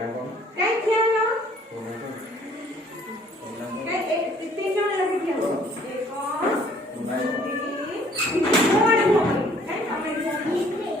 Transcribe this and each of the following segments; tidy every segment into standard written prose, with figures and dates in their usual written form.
Cái theo nó. Cái tin nó là cái kiểu. Để có. Thì thôi đúng rồi. Cái nào này là cái stick.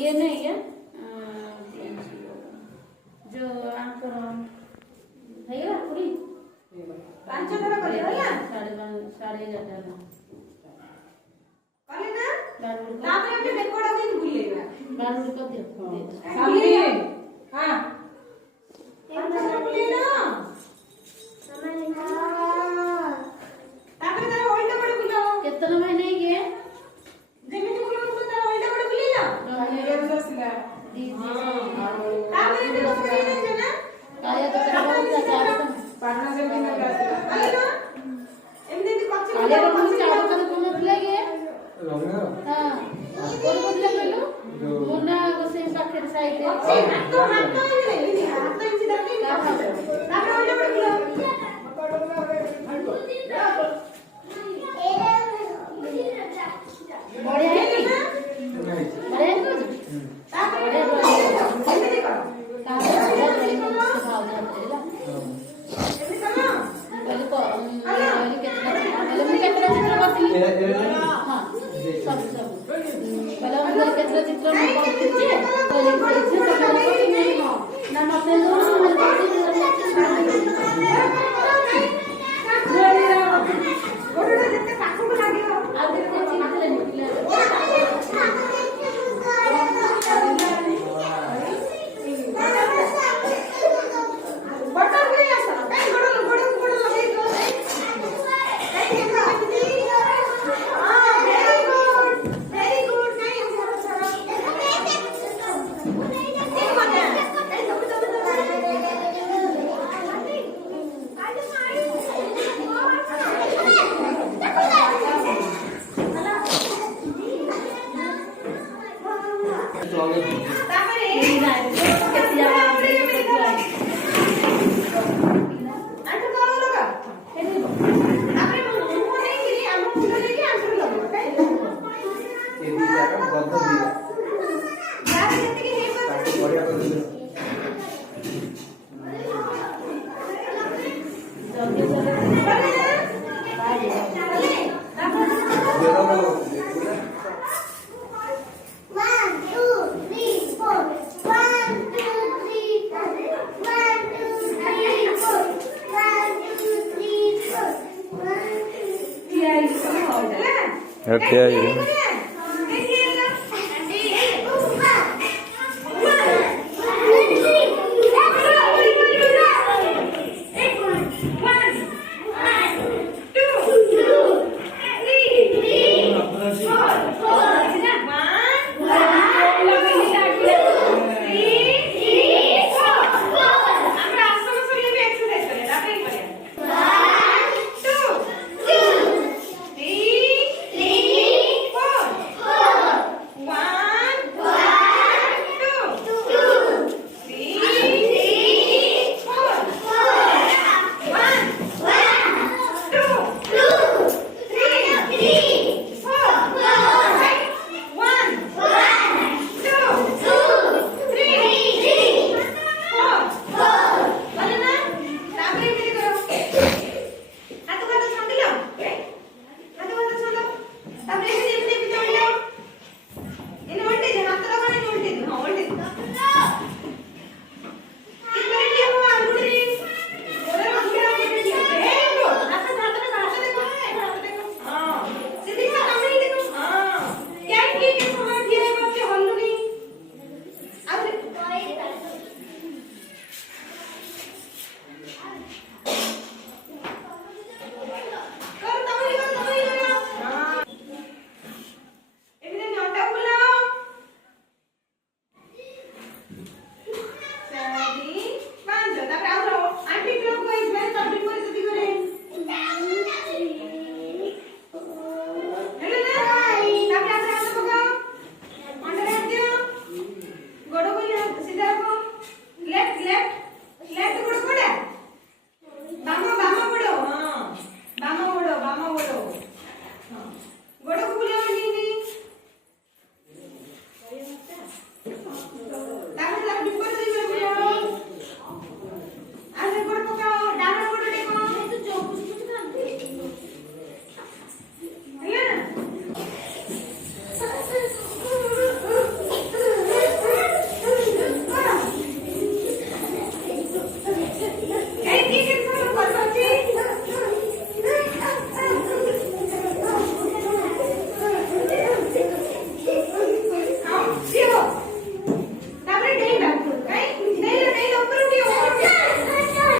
ये नहीं है जो Anchor है ना पूरी पांच थरा कर होला 11:30 कले ना तापर हमने रेकॉर्ड दिन भूलेगा बारू को दे सामने हां भूले ना समय निकाल तापर तारा ओल्टा पड़े बुलाओ कितना महीने के जेमिति बुलाओ तो तारा ओल्टा पड़े बुलेला ये ससला दीदी तापर ये बकरी है ना काय तो करबो चार पाना से बिना अरे ना एमने दी कच्चे काले रंग चार कर कोन बुलेगे रंग हां कोन बुले गेलो मोना गोसे पाखे साइड हाथ तो इंची दरके तापर ओल्टा पड़े बुलाओ Okay.